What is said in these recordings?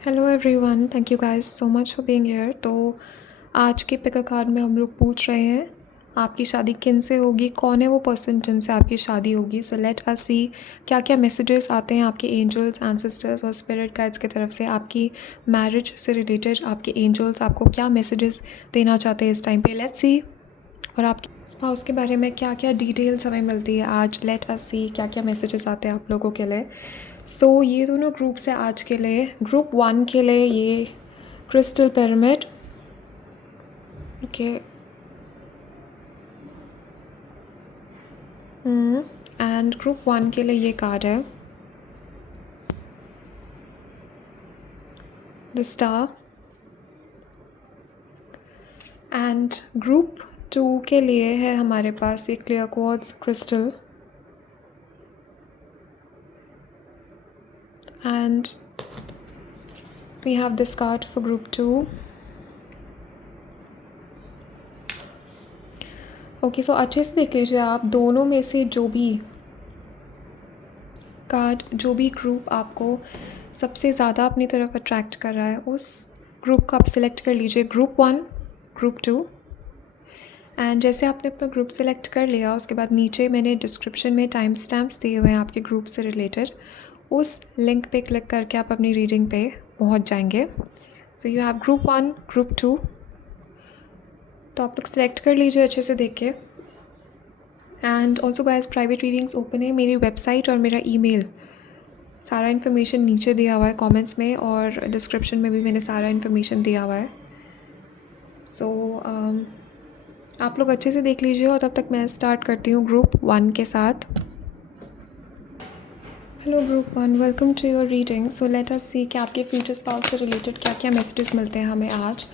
Hello everyone, thank you guys so much for being here. तो आज के pick a card में हम लोग पूछ रहे हैं आपकी शादी किन से होगी, कौन है वो पर्सन जिनसे आपकी शादी होगी। सो लेट अस सी क्या क्या मैसेजेस आते हैं आपके एंजल्स, एंसेस्टर्स और स्पिरिट गाइड्स की तरफ से आपकी मैरिज से रिलेटेड। आपके एंजल्स आपको क्या मैसेजेस देना चाहते हैं इस टाइम पे, लेट्स सी। और आपके स्पाउस के बारे में क्या क्या डिटेल्स हमें मिलती है आज, लेट अस सी क्या क्या मैसेजेस आते हैं आप लोगों के लिए। सो ये दोनों ग्रुप्स है आज के लिए। ग्रुप 1 के लिए ये crystal pyramid, okay, and group 1 के लिए ये कार्ड है द स्टार। एंड ग्रुप 2 के लिए है हमारे पास ये clear quartz crystal. And we have this card for group 2। Okay, so अच्छे से देख लीजिए आप दोनों में से जो भी कार्ड, जो भी ग्रुप आपको सबसे ज़्यादा अपनी तरफ अट्रैक्ट कर रहा है उस ग्रुप को आप सिलेक्ट कर लीजिए, ग्रुप 1, ग्रुप 2। एंड जैसे आपने अपना ग्रुप सेलेक्ट कर लिया उसके बाद नीचे मैंने डिस्क्रिप्शन में टाइम स्टैम्प्स दिए हुए हैं आपके ग्रुप से रिलेटेड, उस लिंक पे क्लिक करके आप अपनी रीडिंग पे पहुंच जाएंगे। सो यू हैव ग्रुप 1, ग्रुप 2, तो आप लोग सेलेक्ट कर लीजिए अच्छे से देख के। And also guys private readings open है, मेरी वेबसाइट और मेरा ईमेल सारा इन्फॉर्मेशन नीचे दिया हुआ है कमेंट्स में, और डिस्क्रिप्शन में भी मैंने सारा इन्फॉर्मेशन दिया हुआ है। सो आप लोग अच्छे से देख लीजिए और तब तक मैं स्टार्ट करती हूँ ग्रुप 1 के साथ। Hello group 1, welcome to your reading. So let us see कि आपके फ्यूचर स्पाउस से रिलेटेड क्या क्या मैसेजेस मिलते हैं हमें आज।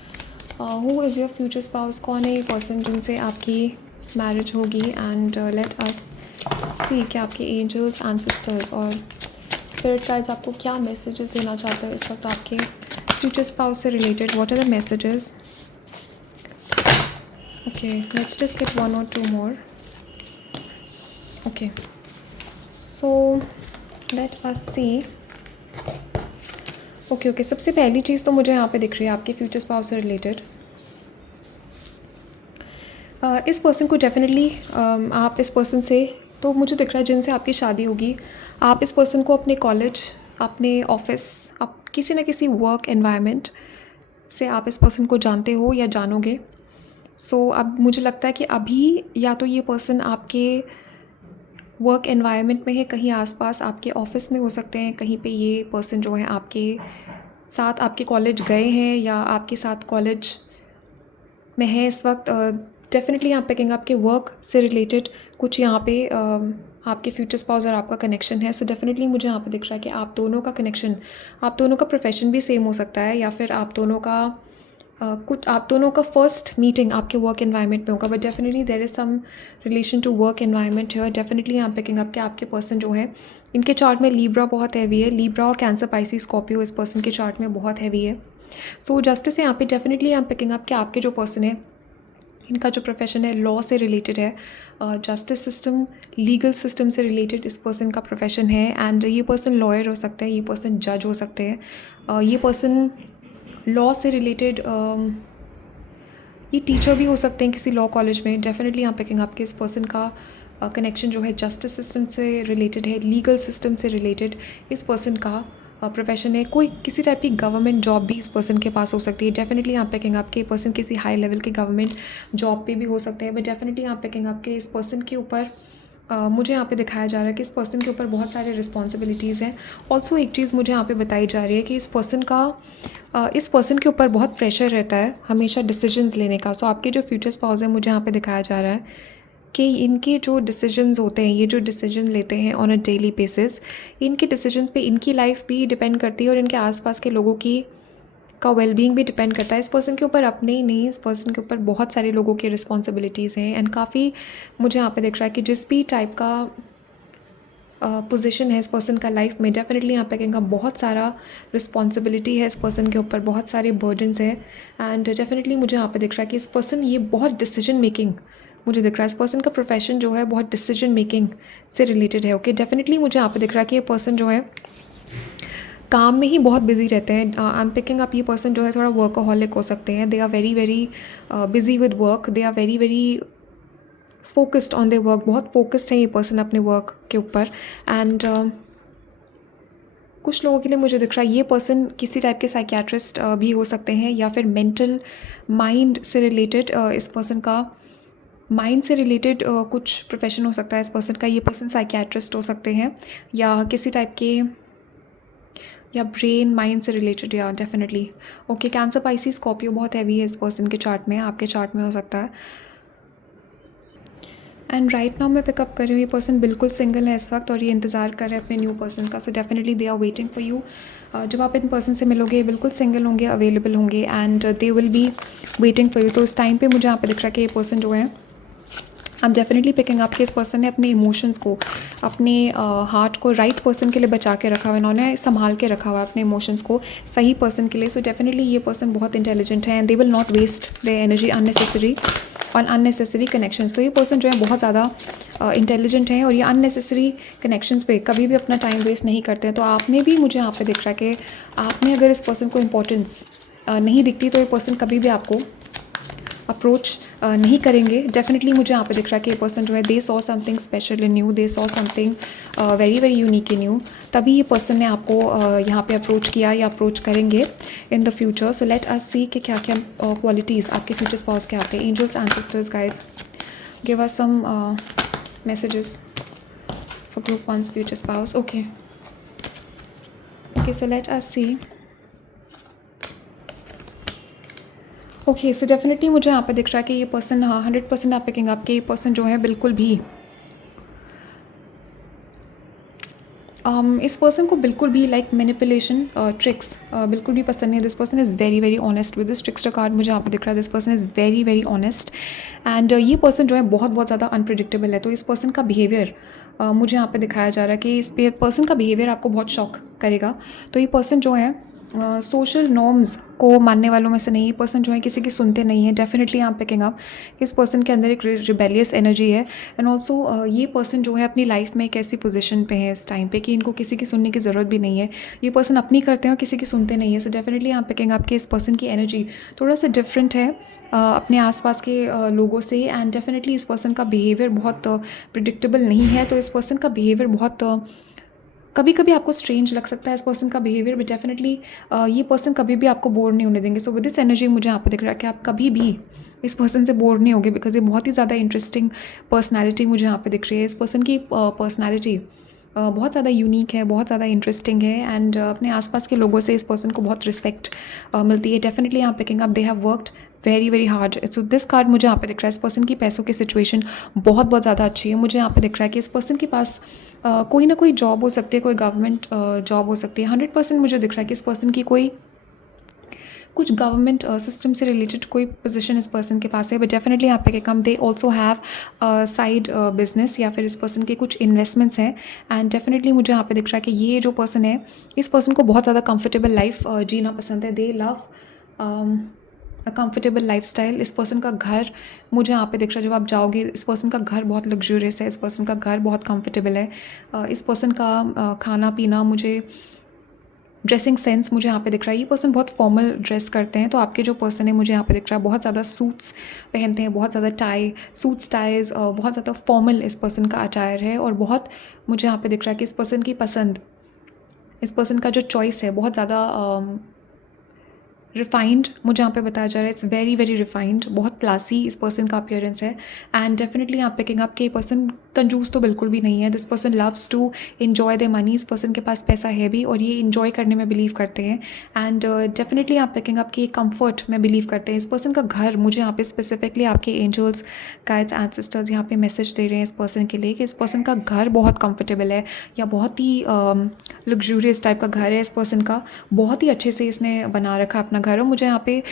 Who is your future spouse, कौन है ये पर्सन जिनसे आपकी मैरिज होगी। एंड लेट अस सी कि आपके एंजल्स, एंसेस्टर्स और स्पिरिट गाइड्स आपको क्या मैसेजेस देना चाहते हैं इस वक्त आपके फ्यूचर स्पाउस से related. What are the messages? Okay, let's just get 1 or 2 more. Okay, so let us see. Okay, सबसे पहली चीज़ तो मुझे यहाँ पे दिख रही है आपके फ्यूचर स्पाउस से रिलेटेड। इस पर्सन को डेफिनेटली आप इस पर्सन से, तो मुझे दिख रहा है जिनसे आपकी शादी होगी, आप इस पर्सन को अपने कॉलेज, अपने ऑफिस, आप किसी न किसी वर्क एनवायरनमेंट से आप इस पर्सन को जानते हो या जानोगे। सो अब मुझे लगता है कि अभी या तो ये पर्सन आपके वर्क एनवायरनमेंट में है, कहीं आसपास आपके ऑफिस में हो सकते हैं, कहीं पे ये पर्सन जो है आपके साथ आपके कॉलेज गए हैं या आपके साथ कॉलेज में है इस वक्त। डेफिनेटली यहाँ पे कहेंगे आपके वर्क से रिलेटेड कुछ यहाँ पे आपके फ्यूचर स्पाउस और आपका कनेक्शन है। सो डेफिनेटली मुझे यहाँ पे दिख रहा है कि आप दोनों का कनेक्शन, आप दोनों का प्रोफेशन भी सेम हो सकता है, या फिर आप दोनों का आप दोनों का फर्स्ट मीटिंग आपके वर्क एनवायरनमेंट में होगा। But definitely there is some relation to work environment है। डेफिनेटली यहाँ पे कहेंगे आपके आपके पर्सन जो है, इनके चार्ट में लीब्रा बहुत हैवी है। लीब्रा और कैंसर, पाइसिस, स्कॉर्पियो इस पर्सन के चार्ट में बहुत हैवी है। सो जस्टिस यहाँ पे डेफिनेटली यहाँ पे कहेंगे आपके जो पर्सन है, इनका जो प्रोफेशन है लॉ से रिलेटेड है, जस्टिस सिस्टम, लीगल सिस्टम से रिलेटेड इस पर्सन का प्रोफेशन है। एंड ये पर्सन लॉयर हो सकता है, ये पर्सन जज हो सकते हैं, ये पर्सन लॉ से रिलेटेड, ये टीचर भी हो सकते हैं किसी लॉ कॉलेज में। डेफिनेटली यहाँ पे कहेंगे आपके इस पर्सन का कनेक्शन जो है जस्टिस सिस्टम से रिलेटेड है, लीगल सिस्टम से रिलेटेड इस पर्सन का प्रोफेशन है। कोई किसी टाइप की गवर्नमेंट जॉब भी इस पर्सन के पास हो सकती है। डेफिनेटली यहाँ पे कहेंगे आपके पर्सन किसी हाई लेवल के गवर्नमेंट जॉब पे भी हो सकते हैं। बट डेफिनेटली यहाँ पे कहेंगे आपके इस पर्सन के ऊपर मुझे यहाँ पे दिखाया जा रहा है कि इस पर्सन के ऊपर बहुत सारे रिस्पॉन्सिबिलिटीज़ हैं। ऑल्सो एक चीज़ मुझे यहाँ पे बताई जा रही है कि इस पर्सन के ऊपर बहुत प्रेशर रहता है हमेशा डिसीजंस लेने का। सो आपके जो फ्यूचर स्पाउस है, मुझे यहाँ पे दिखाया जा रहा है कि इनके जो डिसीजंस होते हैं, ये जो डिसीजन लेते हैं ऑन अ डेली बेसिस, इनके डिसीजंस पे इनकी लाइफ भी डिपेंड करती है और इनके आसपास के लोगों की का वेलबींग भी डिपेंड करता है। इस पर्सन के ऊपर अपने ही नहीं, इस पर्सन के ऊपर बहुत सारे लोगों की रिस्पॉन्सिबिलिटीज़ हैं। एंड काफ़ी मुझे यहाँ पे दिख रहा है कि जिस भी टाइप का पोजीशन है इस पर्सन का लाइफ में, डेफिनेटली यहाँ पे कहेंगे बहुत सारा रिस्पॉन्सिबिलिटी है इस पर्सन के ऊपर, बहुत सारे बर्डन्स है। एंड डेफिनेटली मुझे यहाँ पे दिख रहा है कि इस पर्सन ये बहुत डिसीजन मेकिंग, मुझे दिख रहा है इस पर्सन का प्रोफेशन जो है बहुत डिसीजन मेकिंग से रिलेटेड है। ओके, डेफिनेटली मुझे यहाँ पे दिख रहा है कि ये पर्सन जो है काम में ही बहुत बिजी रहते हैं। आई एम पिकिंग अप ये पर्सन जो है थोड़ा वर्कaholic हो सकते हैं। They are very very busy with work, they are very very focused on their work, बहुत फोकस्ड है ये पर्सन अपने वर्क के ऊपर। एंड कुछ लोगों के लिए मुझे दिख रहा है ये पर्सन किसी टाइप के साइकियाट्रिस्ट भी हो सकते हैं, या फिर मेंटल माइंड से रिलेटेड इस पर्सन का माइंड से रिलेटेड कुछ प्रोफेशन हो सकता है इस पर्सन का। ये पर्सन साइकियाट्रिस्ट हो सकते हैं, या किसी टाइप के, या ब्रेन माइंड से रिलेटेड, या definitely. Okay, cancer, Pisces, Scorpio बहुत हैवी है इस पर्सन के चार्ट में, आपके चार्ट में हो सकता है। एंड राइट नाउ मैं पिकअप कर रही हूँ ये पर्सन बिल्कुल सिंगल है इस वक्त, और ये इंतज़ार कर रहे हैं अपने न्यू पर्सन का। So definitely they are waiting for you. जब आप इन पर्सन से मिलोगे बिल्कुल सिंगल होंगे, अवेलेबल होंगे, and they will be waiting for you. तो उस टाइम पे मुझे यहाँ पे दिख रहा है कि ये पर्सन जो है, आप डेफिनेटली पिकिंग अप कि इस पर्सन ने अपने इमोशंस को, अपने हार्ट को राइट पर्सन के लिए बचा के रखा हुआ है, इन्होंने संभाल के रखा हुआ है अपने इमोशंस को सही पर्सन के लिए। सो डेफिनेटली ये पर्सन बहुत इंटेलिजेंट है, and they will not waste their energy unnecessary on unnecessary connections. तो ये पर्सन जो है बहुत ज़्यादा इंटेलिजेंट है, और ये अननेसेसरी कनेक्शंस पे कभी भी अपना टाइम वेस्ट नहीं करते हैं। तो आप में भी मुझे यहाँ पे दिख रहा है कि आप में अगर इस पर्सन को इम्पोर्टेंस नहीं दिखती तो ये पर्सन कभी भी आपको अप्रोच नहीं करेंगे। डेफिनेटली मुझे यहाँ पे दिख रहा है कि ये पर्सन जो है, they saw something special in you, they saw something very very unique in you, तभी ये पर्सन ने आपको यहाँ पे अप्रोच किया या अप्रोच करेंगे in the future. So let us see कि क्या क्या क्वालिटीज़ आपके फ्यूचर स्पाउस के आते हैं। Angels, ancestors, guides, give us some messages for group 1's future spouse. Okay, so let us see. Okay, so definitely मुझे यहाँ पे दिख रहा है कि ये पर्सन 100% आप पिकिंग अप कि ये पर्सन जो है बिल्कुल भी इस पर्सन को बिल्कुल भी लाइक मैनिपुलेशन, ट्रिक्स बिल्कुल भी पसंद नहीं है। This person is very very honest with this trickster card मुझे यहाँ पे दिख रहा है। This person is very very honest, and ये पर्सन जो है बहुत बहुत ज़्यादा अनप्रिडिक्टेबल है। तो इस पर्सन का बिहेवियर मुझे यहाँ पे दिखाया जा रहा है कि इस पर्सन का बिहेवियर आपको बहुत शॉक करेगा। तो ये पर्सन जो है सोशल नॉर्म्स को मानने वालों में से नहीं, ये पर्सन जो है किसी की सुनते नहीं है। Definitely I am picking up इस पर्सन के अंदर एक रिबेलियस एनर्जी है, एंड ऑल्सो ये पर्सन जो है अपनी लाइफ में एक ऐसी पोजीशन पे है इस टाइम पे कि इनको किसी की सुनने की ज़रूरत भी नहीं है। ये पर्सन अपनी करते हैं और किसी की सुनते नहीं है। So definitely I am picking up कि इस पर्सन की एनर्जी थोड़ा सा डिफरेंट है अपने आसपास के लोगों से, एंड डेफिनेटली इस पर्सन का बिहेवियर बहुत प्रिडिक्टेबल नहीं है। तो इस पर्सन का बिहेवियर बहुत कभी कभी आपको स्ट्रेंज लग सकता है इस पर्सन का बिहेवियर, बट डेफिनेटली ये पर्सन कभी भी आपको बोर नहीं होने देंगे। सो विद दिस एनर्जी मुझे यहाँ पे दिख रहा है कि आप कभी भी इस पर्सन से बोर नहीं होगे, बिकॉज ये बहुत ही ज़्यादा इंटरेस्टिंग पर्सनैलिटी मुझे यहाँ पे दिख रही है। इस पर्सन की पर्सनैलिटी बहुत ज़्यादा यूनिक है, बहुत ज़्यादा इंटरेस्टिंग है, एंड अपने आसपास के लोगों से इस पर्सन को बहुत रिस्पेक्ट मिलती है। डेफिनेटली यहाँ picking up they have worked very very hard. So this card मुझे यहाँ पे दिख रहा है इस पर्सन की पैसों की सिचुएशन बहुत बहुत ज़्यादा अच्छी है। मुझे यहाँ पे दिख रहा है कि इस पर्सन के पास कोई ना कोई जॉब हो सकती है, कोई गवर्नमेंट जॉब हो सकती है। 100% मुझे दिख रहा है कि इस पर्सन की कोई कुछ गवर्नमेंट सिस्टम से रिलेटेड कोई पोजीशन इस पर्सन के पास है, बट डेफिनेटली यहाँ पे कि कम they also have side business, या फिर इस पर्सन के कुछ इन्वेस्टमेंट्स हैं। एंड डेफिनेटली मुझे यहाँ पे दिख रहा है कि ये जो पर्सन है, इस पर्सन को बहुत ज़्यादा कंफर्टेबल लाइफ जीना पसंद है। दे लव कंफर्टेबल लाइफस्टाइल। इस पर्सन का घर मुझे यहाँ पे दिख रहा है, जब आप जाओगे इस पर्सन का घर बहुत लग्जूरियस है, इस पर्सन का घर बहुत कंफर्टेबल है। इस पर्सन का खाना पीना, मुझे ड्रेसिंग सेंस मुझे यहाँ पे दिख रहा है। ये पर्सन बहुत फॉर्मल ड्रेस करते हैं। तो आपके जो पर्सन है मुझे यहाँ पे दिख रहा है बहुत ज़्यादा सूट्स पहनते हैं, बहुत ज़्यादा टाई, सूट्स टाइज, बहुत ज़्यादा फॉर्मल इस पर्सन का अटायर है। और बहुत मुझे यहाँ पे दिख रहा है कि इस पर्सन की पसंद, इस पर्सन का जो चॉइस है बहुत ज़्यादा रिफाइंड मुझे यहाँ पे बताया जा रहा है। इट्स वेरी वेरी रिफाइंड, बहुत क्लासी इस पर्सन का अपीयरेंस है। एंड डेफिनेटली यहाँ पिकिंग अप कि ये पर्सन कंजूस तो बिल्कुल भी नहीं है। This person loves to enjoy the money. इस पर्सन के पास पैसा है भी, और ये इन्जॉय करने में बिलीव करते हैं। एंड डेफिनेटली यहाँ पिकिंग अप कि ये कम्फर्ट में बिलीव करते हैं। इस पर्सन का घर मुझे यहाँ पे स्पेसिफिकली आपके एंजल्स, गाइड्स, एंसेस्टर्स यहाँ पे मैसेज दे रहे हैं इस पर्सन के लिए कि इस पर्सन का घर बहुत कंफर्टेबल है, या बहुत ही लग्जूरियस टाइप का घर है इस पर्सन का। बहुत ही अच्छे से इसने बना रखा अपना घर। और मुझे यहाँ पे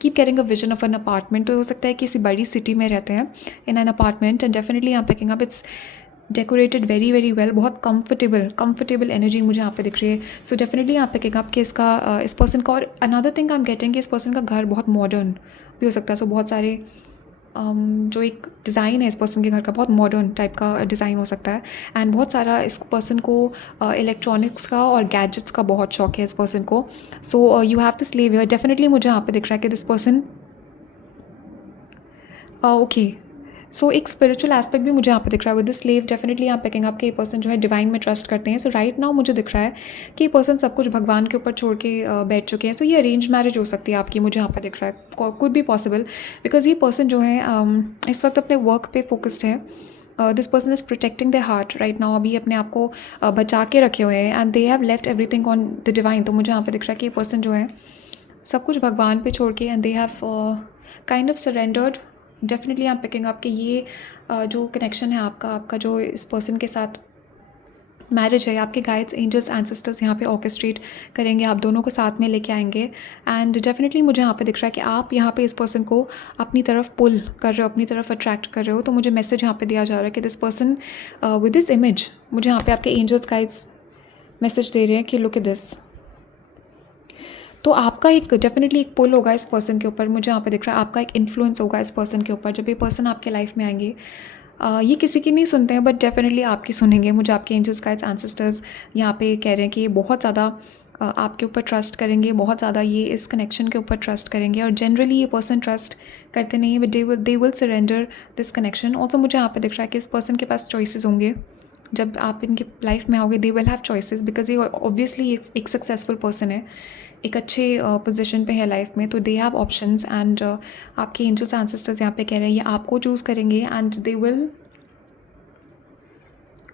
keep carrying a vision of an apartment. तो हो सकता है किसी बड़ी सिटी में रहते हैं in an apartment, and definitely यहाँ picking up it's decorated very very well. बहुत कंफर्टेबल एनर्जी मुझे यहाँ पे दिख रही है। सो डेफिनेटली यहाँ पिकिंग अप कि इसका इस पर्सन का, और another thing I am getting कि इस पर्सन का घर बहुत मॉडर्न भी हो सकता है। सो बहुत सारे जो एक डिज़ाइन है इस पर्सन के घर का बहुत मॉडर्न टाइप का डिज़ाइन हो सकता है। एंड बहुत सारा इस पर्सन को इलेक्ट्रॉनिक्स का और गैजेट्स का बहुत शौक है इस पर्सन को। सो you have this slave here. Definitely मुझे यहाँ पे दिख रहा है कि दिस पर्सन ओके, सो एक स्पिरिचुअल एस्पेक्ट भी मुझे यहाँ पे दिख रहा है विद द स्लेव। डेफिनेटली यहाँ पिकिंग अप के ये पर्सन जो है डिवाइन में ट्रस्ट करते हैं। सो राइट नाउ मुझे दिख रहा है कि ये पर्सन सब कुछ भगवान के ऊपर छोड़ के बैठ चुके हैं। सो ये अरेंज मैरिज हो सकती है आपकी, मुझे यहाँ पे दिख रहा है, कुड बी पॉसिबल, बिकॉज ये पर्सन जो है इस वक्त अपने वर्क पे फोकस्ड है। This person is protecting the heart right now. अभी अपने आप को बचा के रखे हुए हैं and they have left everything on the divine. तो मुझे यहाँ पे दिख रहा है कि ये पर्सन जो है सब कुछ भगवान पे छोड़ के and they have kind of surrendered. Definitely आप पिकिंग अप कि ये जो कनेक्शन है आपका जो इस पर्सन के साथ मैरिज है, आपके गाइड्स, एंजल्स, एंसेस्टर्स यहाँ पे ऑर्केस्ट्रेट करेंगे, आप दोनों को साथ में लेके आएंगे। एंड डेफिनेटली मुझे यहाँ पे दिख रहा है कि आप यहाँ पे इस पर्सन को अपनी तरफ पुल कर रहे हो, अपनी तरफ अट्रैक्ट कर रहे हो। तो मुझे मैसेज यहाँ पे दिया जा रहा है कि this person with this image, मुझे यहाँ पे आपके एंजल्स, गाइड्स मैसेज दे रहे हैं कि लुक एट दिस। तो आपका एक डेफिनेटली एक पुल होगा इस पर्सन के ऊपर, मुझे यहाँ पे दिख रहा है आपका एक इन्फ्लुएंस होगा इस पर्सन के ऊपर। जब ये पर्सन आपके लाइफ में आएंगे, ये किसी की नहीं सुनते हैं बट डेफिनेटली आपकी सुनेंगे। मुझे आपके एंजल्स, गाइड्स, एंसेस्टर्स यहाँ पे कह रहे हैं कि ये बहुत ज़्यादा आपके ऊपर ट्रस्ट करेंगे, बहुत ज़्यादा ये इस कनेक्शन के ऊपर ट्रस्ट करेंगे। और जनरली ये पर्सन ट्रस्ट करते नहीं है but they will surrender this connection. Also मुझे यहाँ पे दिख रहा है कि इस पर्सन के पास चॉइसेस होंगे। जब आप इनके लाइफ में आओगे they will have choices, because ये ऑब्वियसली एक सक्सेसफुल पर्सन है, एक अच्छे पोजीशन पे है लाइफ में, तो दे हैव ऑप्शंस। एंड आपके एंजल्स, एंसेस्टर्स यहाँ पे कह रहे हैं ये आपको चूज़ करेंगे and they will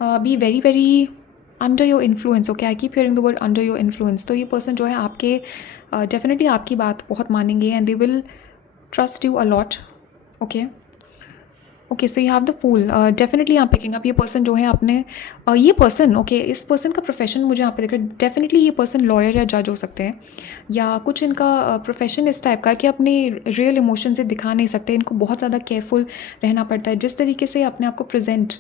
B very very under your influence. Okay, I keep hearing the word under your influence. तो ये पर्सन जो है आपके डेफिनेटली आपकी बात बहुत मानेंगे and they will trust you a lot. Okay, so you have the fool. Definitely यहाँ पिकिंग अप ये पर्सन जो है अपने ये पर्सन इस पर्सन का प्रोफेशन मुझे यहाँ पे देख रहा है। डेफिनेटली ये पर्सन लॉयर या जज हो सकते हैं, या कुछ इनका प्रोफेशन इस टाइप का कि अपने रियल इमोशन से दिखा नहीं सकते, इनको बहुत ज़्यादा केयरफुल रहना पड़ता है। जिस तरीके से अपने आप को प्रेजेंट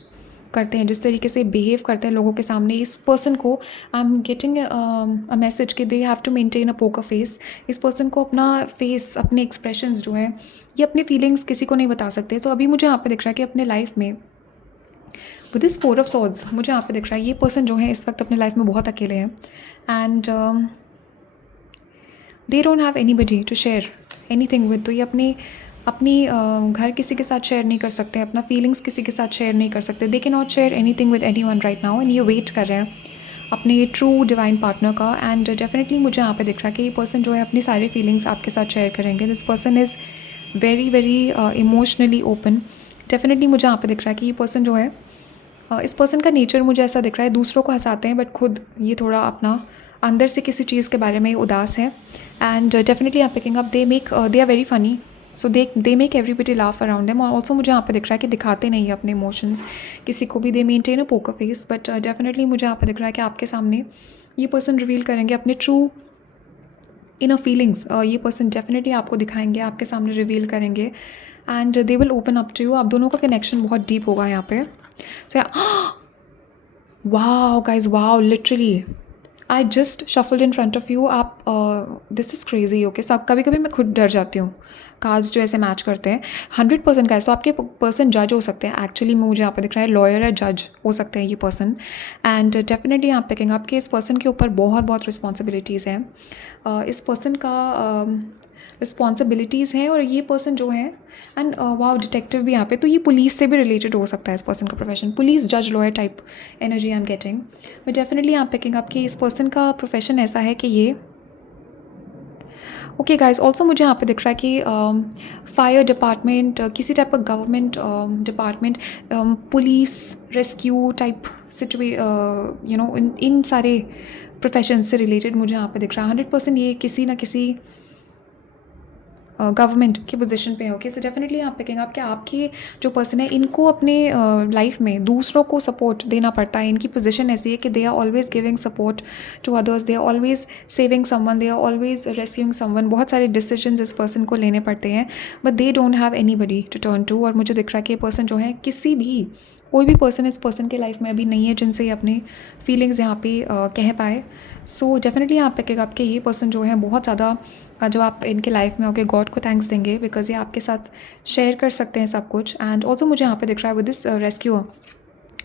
करते हैं, जिस तरीके से बिहेव करते हैं लोगों के सामने, इस पर्सन को I am getting a message कि they have to maintain a poker face. इस पर्सन को अपना फेस, अपने एक्सप्रेशंस जो हैं, ये अपने फीलिंग्स किसी को नहीं बता सकते। तो अभी मुझे यहाँ पे दिख रहा है कि अपने लाइफ में विद दिस 4 ऑफ सॉर्ड्स मुझे यहाँ पे दिख रहा है ये पर्सन जो है इस वक्त अपने लाइफ में बहुत अकेले हैं and they don't have anybody to share anything with. तो ये अपनी घर किसी के साथ शेयर नहीं कर सकते, अपना फीलिंग्स किसी के साथ शेयर नहीं कर सकते। They can not share anything with anyone right now and ये वेट कर रहे हैं अपने ट्रू डिवाइन पार्टनर का। एंड डेफिनेटली मुझे यहाँ पे दिख रहा है कि ये पर्सन जो है अपनी सारी फीलिंग्स आपके साथ शेयर करेंगे। This person is very very emotionally open. Definitely मुझे यहाँ पे दिख रहा है कि ये पर्सन जो है इस पर्सन का नेचर मुझे ऐसा दिख रहा है, दूसरों को हंसाते हैं बट खुद ये थोड़ा अपना अंदर से किसी चीज़ के बारे में उदास है। And definitely I picking up they are very funny, so they make everybody laugh around them. और ऑल्सो मुझे यहाँ पे दिख रहा है कि दिखाते नहीं है अपने इमोशंस किसी को भी, दे maintain a poker face. But definitely मुझे यहाँ पे दिख रहा है कि आपके सामने ये पर्सन रिवील करेंगे अपने ट्रू इनर फीलिंग्स। ये पर्सन डेफिनेटली आपको दिखाएंगे, आपके सामने रिवील करेंगे and they will open up to you. आप दोनों का कनेक्शन बहुत डीप होगा यहाँ पे। So wow guys, wow, literally I just shuffled in front of you. आप दिस इज़ क्रेजी। ओके, सब कभी कभी मैं खुद डर जाती हूँ कार्ड्स जो ऐसे मैच करते हैं। 100% गाइज, तो आपके पर्सन जज हो सकते हैं। एक्चुअली में मुझे यहाँ पे दिख रहा है लॉयर या जज हो सकते हैं ये पर्सन। एंड डेफिनेटली यहाँ पिकिंग आपके इस पर्सन के ऊपर बहुत रिस्पॉन्सिबिलिटीज़ हैं। इस पर्सन का रिस्पॉन्सिबिलिटीज़ हैं और ये पर्सन जो है एंड वाओ, डिटेक्टिव भी यहाँ पे, तो ये पुलिस से भी रिलेटेड हो सकता है इस पर्सन का प्रोफेशन, पुलिस, जज, lawyer type energy I am getting. But definitely यहाँ पिकिंग अप कि इस पर्सन का प्रोफेशन ऐसा है कि ये ओके गाइज। ऑल्सो मुझे यहाँ पे दिख रहा है कि फायर डिपार्टमेंट, किसी टाइप का government department, police, rescue type in सारे प्रोफेशन से रिलेटेड मुझे यहाँ पे दिख रहा है। 100% ये किसी ना किसी गवर्नमेंट की पोजीशन पे हो। सो डेफिनेटली आप पिकिंग अप कि आपके जो पर्सन है इनको अपने लाइफ में दूसरों को सपोर्ट देना पड़ता है। इनकी पोजीशन ऐसी है कि they are always giving support to others, they are always saving someone, they are always rescuing someone. बहुत सारे डिसीजंस इस पर्सन को लेने पड़ते हैं but they don't have anybody to turn to. और मुझे दिख रहा है कि ये पर्सन जो है कोई भी पर्सन इस पर्सन के लाइफ में अभी नहीं है जिनसे ये अपनी फीलिंग्स यहाँ पे कह पाए। सो डेफिनेटली यहाँ पे कि आपके ये पर्सन जो है बहुत ज़्यादा जब आप इनके लाइफ में होगे गॉड को थैंक्स देंगे, बिकॉज ये आपके साथ शेयर कर सकते हैं सब कुछ। एंड ऑल्सो मुझे यहाँ पे दिख रहा है विद दिस रेस्क्यूअर,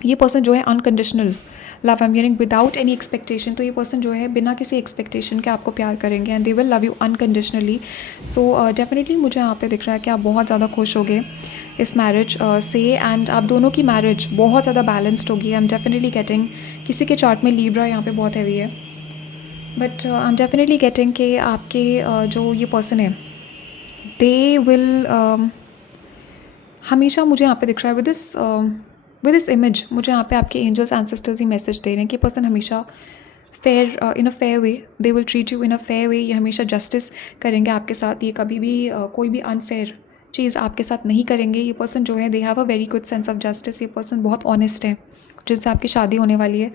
ये पर्सन जो है unconditional love I am hearing without any expectation. तो ये पर्सन जो है बिना किसी एक्सपेक्टेशन के आपको प्यार करेंगे and they will love you unconditionally. So definitely मुझे यहाँ पे दिख रहा है कि आप बहुत ज़्यादा खुश होगे इस मैरिज से, एंड आप दोनों की मैरिज बहुत ज़्यादा बैलेंस्ड होगी। आई एम डेफिनेटली गेटिंग, किसी के चार्ट में लीब्रा यहाँ पे बहुत हैवी है, but I am definitely getting कि आपके जो ये पर्सन है दे विल हमेशा, मुझे यहाँ पे दिख रहा है विद दिस इमेज, मुझे यहाँ पे आपके एंजल्स एंसेस्टर्स ही मैसेज दे रहे हैं कि पर्सन हमेशा fair in a fair way, they will treat you in a fair way. ये हमेशा जस्टिस करेंगे आपके साथ, ये कभी भी कोई भी अनफेयर चीज़ आपके साथ नहीं करेंगे। ये पर्सन जो है दे have a very good sense of justice. ये पर्सन बहुत ऑनेस्ट है जिनसे आपकी शादी होने वाली है।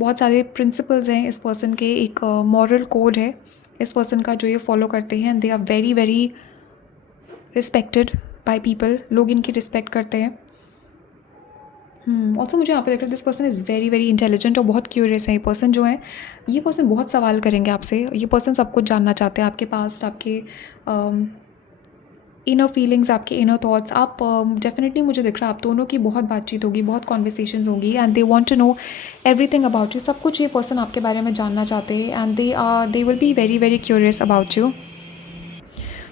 बहुत सारे प्रिंसिपल्स हैं इस पर्सन के, एक मॉरल कोड है इस पर्सन का जो ये फॉलो करते हैं। They are very very respected by people, लोग इनकी रिस्पेक्ट करते हैं। ऑल्सो मुझे यहाँ पे देख रहा है this person is very very intelligent और बहुत क्यूरियस है। ये पर्सन जो है, ये पर्सन बहुत सवाल करेंगे आपसे। ये पर्सन सब कुछ जानना चाहते हैं, आपके पास्ट, आपके इनर फीलिंग्स, आपके इनर थॉट्स। आप डेफिनेटली मुझे दिख रहा है आप दोनों की बहुत बातचीत होगी, बहुत कॉन्वर्सेशंस होंगी and they want to know everything about you. सब कुछ ये पर्सन आपके बारे में जानना चाहते हैं and they will B very very curious about you.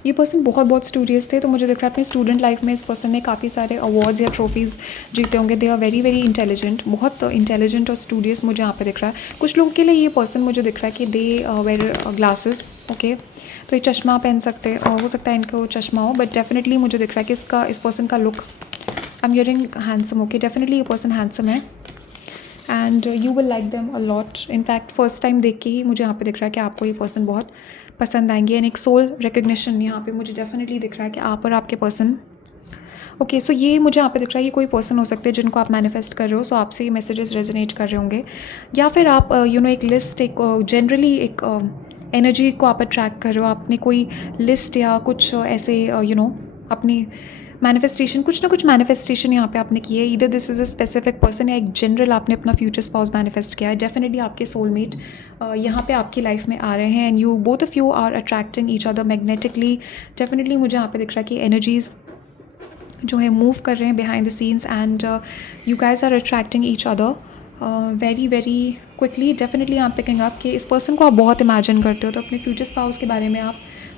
ये पर्सन बहुत स्टूडियस थे, तो मुझे दिख रहा है अपनी स्टूडेंट लाइफ में इस पर्सन ने काफ़ी सारे अवार्ड्स या ट्रॉफीज़ जीते होंगे। They are very very intelligent, बहुत इंटेलिजेंट और स्टूडियस मुझे यहाँ पे दिख रहा है। कुछ लोगों के लिए ये पर्सन मुझे दिख रहा है कि दे वेयर ग्लासेस, ओके, तो ये चश्मा पहन सकते हैं, हो सकता है इनको चश्मा हो, बट डेफिनेटली मुझे दिख रहा है कि इस पर्सन का look I am hearing handsome, okay, definitely ये पर्सन हैंडसम है and you will like them a lot. In fact first time देख के ही मुझे यहाँ पे दिख रहा है कि आपको ये पर्सन बहुत पसंद आएंगे एंड एक सोल रिकग्निशन यहाँ पे मुझे डेफिनेटली दिख रहा है कि आप और आपके पर्सन, ओके। सो ये मुझे यहाँ पे दिख रहा है ये कोई पर्सन हो सकते हैं जिनको आप मैनिफेस्ट कर रहे हो। सो आपसे ये मैसेजेस रेजोनेट कर रहे होंगे, या फिर आप यू नो एक लिस्ट, एक जनरली एक एनर्जी को आप अट्रैक्ट कर रहे हो। आपने कोई लिस्ट या कुछ ऐसे यू नो अपनी मैनिफेस्टेशन, कुछ ना कुछ मैनिफेस्टेशन यहाँ पे आपने की है। इधर this is a specific person या एक जनरल आपने अपना फ्यूचर स्पाउस मैनिफेस्ट किया है। डेफिनेटली आपके सोलमेट यहाँ पे आपकी लाइफ में आ रहे हैं and you both of you are attracting each other magnetically. Definitely मुझे यहाँ पे दिख रहा है कि एनर्जीज़ जो है मूव कर रहे हैं behind the scenes and you guys are attracting each other very very quickly. Definitely यहाँ पे कहेंगे आप कि इस पर्सन को आप बहुत इमेजिन करते हो, तो अपने फ्यूचर स्पाउस के बारे में आप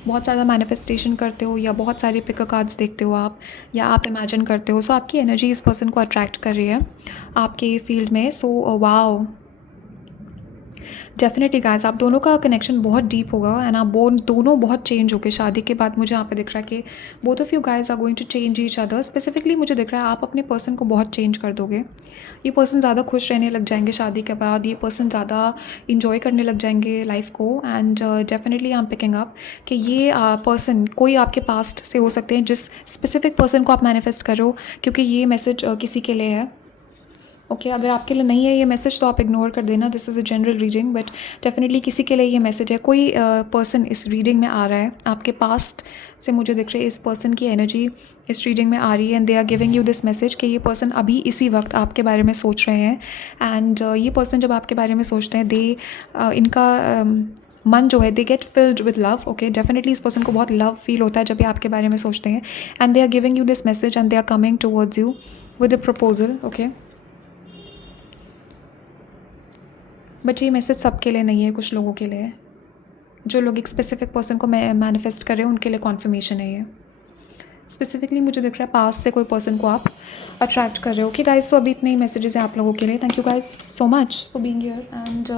बहुत ज़्यादा मैनिफेस्टेशन करते हो या बहुत सारे पिकर कार्ड्स देखते हो आप, या आप इमेजिन करते हो। सो आपकी एनर्जी इस पर्सन को अट्रैक्ट कर रही है आपके फील्ड में। सो वाओ, डेफिनेटली गाइस आप दोनों का कनेक्शन बहुत डीप होगा एंड आप दोनों बहुत चेंज होगे शादी के बाद। मुझे यहाँ पे दिख रहा है कि both of you guys are going to change each other. Specifically मुझे दिख रहा है आप अपने पर्सन को बहुत चेंज कर दोगे। ये पर्सन ज़्यादा खुश रहने लग जाएंगे शादी के बाद, ये पर्सन ज़्यादा इंजॉय करने लग जाएंगे लाइफ को and definitely I am picking up कि ये पर्सन कोई आपके पास्ट से हो सकते हैं, जिस स्पेसिफिक पर्सन को आप मैनिफेस्ट करो, क्योंकि ये मैसेज किसी के लिए है, ओके। अगर आपके लिए नहीं है ये मैसेज तो आप इग्नोर कर देना, this is a general reading, but definitely किसी के लिए ये मैसेज है। कोई पर्सन इस रीडिंग में आ रहा है आपके पास्ट से, मुझे दिख रही है इस पर्सन की एनर्जी इस रीडिंग में आ रही है and they are giving you this message कि ये पर्सन अभी इसी वक्त आपके बारे में सोच रहे हैं एंड ये पर्सन जब आपके बारे में सोचते हैं इनका मन जो है they get filled with love, okay. Definitely इस पर्सन को बहुत लव फील होता है जब ये आपके बारे में सोचते हैं and they are giving you this message and they are coming towards you with a proposal, okay. But ये मैसेज सबके लिए नहीं है, कुछ लोगों के लिए है। जो लोग एक स्पेसिफिक पर्सन को मैनिफेस्ट कर रहे हैं उनके लिए कॉन्फर्मेशन है ये। स्पेसिफिकली मुझे दिख रहा है पास्ट से कोई पर्सन को आप अट्रैक्ट कर रहे हो, ओके गाइस। सो अभी इतने ही मैसेजेस हैं आप लोगों के लिए। Thank you guys so much for being here and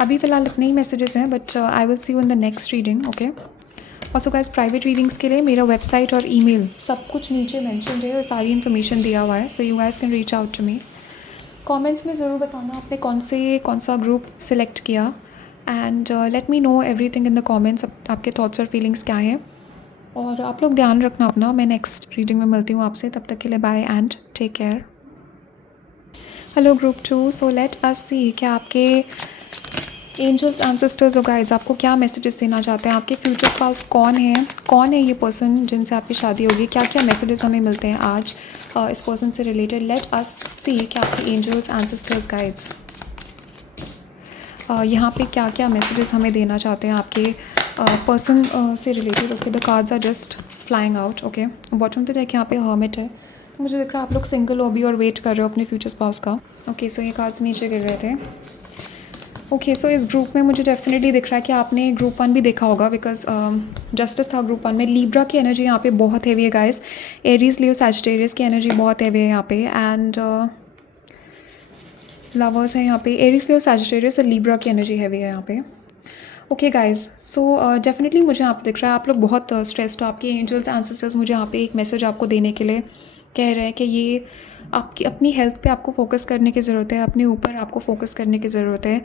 अभी फ़िलहाल इतने ही मैसेजेस हैं, but I will see you in the next reading, okay. Also guys private readings के लिए मेरा वेबसाइट और ईमेल सब कुछ नीचे मेंशन है और सारी इन्फॉर्मेशन दिया हुआ है, so you guys can reach out to me. Comments में ज़रूर बताना आपने कौन सा ग्रुप सिलेक्ट किया and let me know everything in the comments, आपके थॉट्स और फीलिंग्स क्या हैं। और आप लोग ध्यान रखना अपना। मैं नेक्स्ट रीडिंग में मिलती हूँ आपसे, तब तक के लिए bye and take care. Hello group 2, so let us see क्या आपके एंजल्स एंसेस्टर्स और गाइड्स आपको क्या मैसेजेस देना चाहते हैं। आपके फ्यूचर स्पाउस कौन है ये पर्सन जिनसे आपकी शादी होगी। क्या क्या मैसेजेस हमें मिलते हैं आज इस पर्सन से रिलेटेड। लेट अस सी क्या आपके एंजल्स एंसेस्टर्स गाइड्स यहाँ पे क्या क्या मैसेजेस हमें देना चाहते हैं आपके पर्सन से related. Okay, the cards are just flying out. Okay, bottom पे देखिए यहाँ पे हर्मिट है। मुझे दिख रहा है आप लोग सिंगल हो भी और वेट कर रहे हो अपने फ्यूचर स्पाउस का। ओके, सो ये कार्ड्स नीचे गिर रहे थे। ओके, सो इस ग्रुप में मुझे डेफिनेटली दिख रहा है कि आपने ग्रुप 1 भी देखा होगा, बिकॉज जस्टिस था ग्रुप 1 में। लीब्रा की एनर्जी यहाँ पे बहुत हैवी है गाइस। एरीज, लियो, सैजिटेरियस की एनर्जी बहुत हैवी है यहाँ पे। एंड लवर्स है यहाँ पे। एरीज, लियो, सैजिटेरियस और लीब्रा की एनर्जी हैवी है यहाँ पे। ओके गाइज, सो डेफिनेटली मुझे यहाँ पे दिख रहा है आप लोग बहुत स्ट्रेस्ड हो। आपके एंजल्स एंसेस्टर्स मुझे यहाँ पे एक मैसेज आपको देने के लिए कह रहे हैं कि ये आपकी अपनी हेल्थ पे आपको फोकस करने की ज़रूरत है, अपने ऊपर आपको फोकस करने की ज़रूरत है।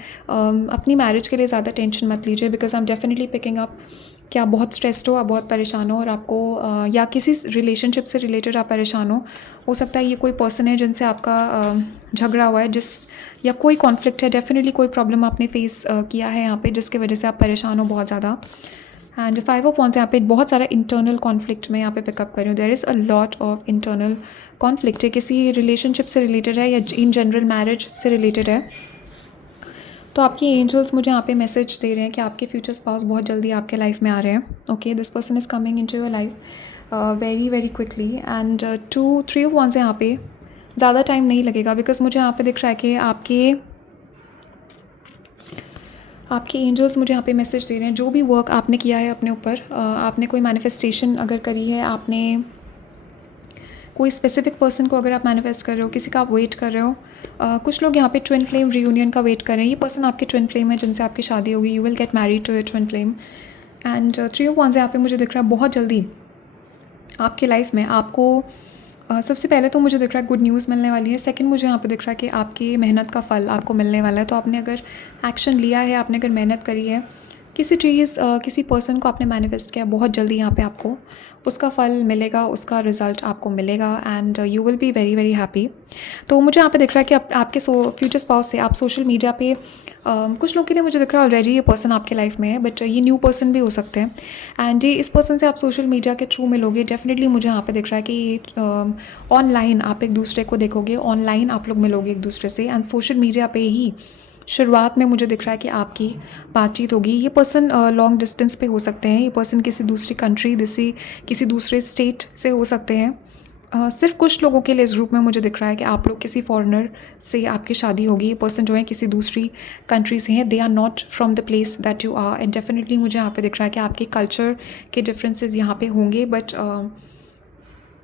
अपनी मैरिज के लिए ज़्यादा टेंशन मत लीजिए, because I am definitely picking up कि आप बहुत स्ट्रेस्ड हो, आप बहुत परेशान हो और आपको या किसी रिलेशनशिप से रिलेटेड आप परेशान हो सकता है ये कोई पर्सन है जिनसे आपका झगड़ा हुआ है, या कोई कॉन्फ्लिक्ट है, डेफिनेटली कोई प्रॉब्लम आपने फेस किया है यहाँ पे जिसकी वजह से आप परेशान हो बहुत ज़्यादा। एंड 5 ऑफ वॉन्ड्स यहाँ पे बहुत सारा इंटरनल कॉन्फ्लिक्ट में यहाँ पे पिकअप कर रही हूँ। There is a lot of internal conflict है, किसी रिलेशनशिप से रिलेटेड है या इन जनरल मैरिज से रिलेटेड है। तो आपके एंजल्स मुझे यहाँ पे मैसेज दे रहे हैं कि आपके फ्यूचर स्पाउस बहुत जल्दी आपके लाइफ में आ रहे हैं। Okay, this person is coming into your life very very quickly. And 3 of wands यहाँ पे ज़्यादा टाइम नहीं लगेगा, बिकॉज मुझे यहाँ पे दिख रहा है कि आपके एंजल्स मुझे यहाँ पे मैसेज दे रहे हैं जो भी वर्क आपने किया है अपने ऊपर, आपने कोई मैनिफेस्टेशन अगर करी है, आपने कोई स्पेसिफिक पर्सन को अगर आप मैनिफेस्ट कर रहे हो, किसी का आप वेट कर रहे हो, कुछ लोग यहाँ पे ट्विन फ्लेम रीयूनियन का वेट कर रहे हैं। ये पर्सन आपके ट्विन फ्लेम है जिनसे आपकी शादी होगी। You will get married to your twin flame. And 3 of wands यहाँ पे मुझे दिख रहा है बहुत जल्दी आपकी लाइफ में आपको सबसे पहले तो मुझे दिख रहा है गुड न्यूज़ मिलने वाली है। सेकंड, मुझे यहाँ पे दिख रहा है कि आपकी मेहनत का फल आपको मिलने वाला है। तो आपने अगर एक्शन लिया है, आपने अगर मेहनत करी है, किसी चीज़ किसी पर्सन को आपने मैनिफेस्ट किया, बहुत जल्दी यहाँ पे आपको उसका फल मिलेगा, उसका रिज़ल्ट आपको मिलेगा and you will be very very happy. तो मुझे यहाँ पे दिख रहा है कि आपके फ्यूचर स्पाउस से आप सोशल मीडिया पे कुछ लोग के लिए मुझे दिख रहा है ऑलरेडी ये पर्सन आपके लाइफ में है, बट ये न्यू पर्सन भी हो सकते हैं। एंड ये इस पर्सन से आप सोशल मीडिया के थ्रू मिलोगे। डेफिनेटली मुझे यहाँ पे दिख रहा है कि ऑनलाइन आप एक दूसरे को देखोगे, ऑनलाइन आप लोग मिलोगे एक दूसरे से, एंड सोशल मीडिया पे ही शुरुआत में मुझे दिख रहा है कि आपकी बातचीत होगी। ये पर्सन लॉन्ग डिस्टेंस पे हो सकते हैं, ये पर्सन किसी दूसरी कंट्री, किसी दूसरे स्टेट से हो सकते हैं। सिर्फ कुछ लोगों के लिए इस ग्रुप में मुझे दिख रहा है कि आप लोग किसी फॉरेनर से आपकी शादी होगी। ये पर्सन जो है किसी दूसरी कंट्री से हैं, they are not from the place that you are. And definitely मुझे यहाँ पे दिख रहा है कि आपके कल्चर के डिफरेंसेस यहाँ पे होंगे, बट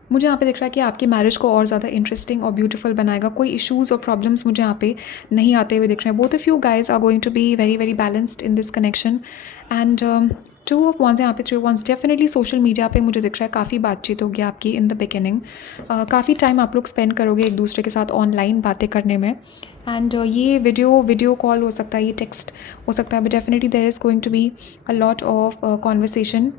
मुझे यहाँ पे दिख रहा है कि आपकी मैरिज को और ज़्यादा इंटरेस्टिंग और ब्यूटीफुल बनाएगा। कोई इश्यूज़ और प्रॉब्लम्स मुझे यहाँ पे नहीं आते हुए दिख रहे हैं। Both of you guys are going to be very very balanced in this connection. And 2 of wands यहाँ पे 3 of wands, definitely social media पे मुझे दिख रहा है काफ़ी बातचीत होगी आपकी इन द बिगिनिंग। काफ़ी टाइम आप लोग स्पेंड करोगे एक दूसरे के साथ ऑनलाइन बातें करने में। एंड ये वीडियो कॉल हो सकता है, ये टेक्स्ट हो सकता है, but definitely there is going to be a lot of conversation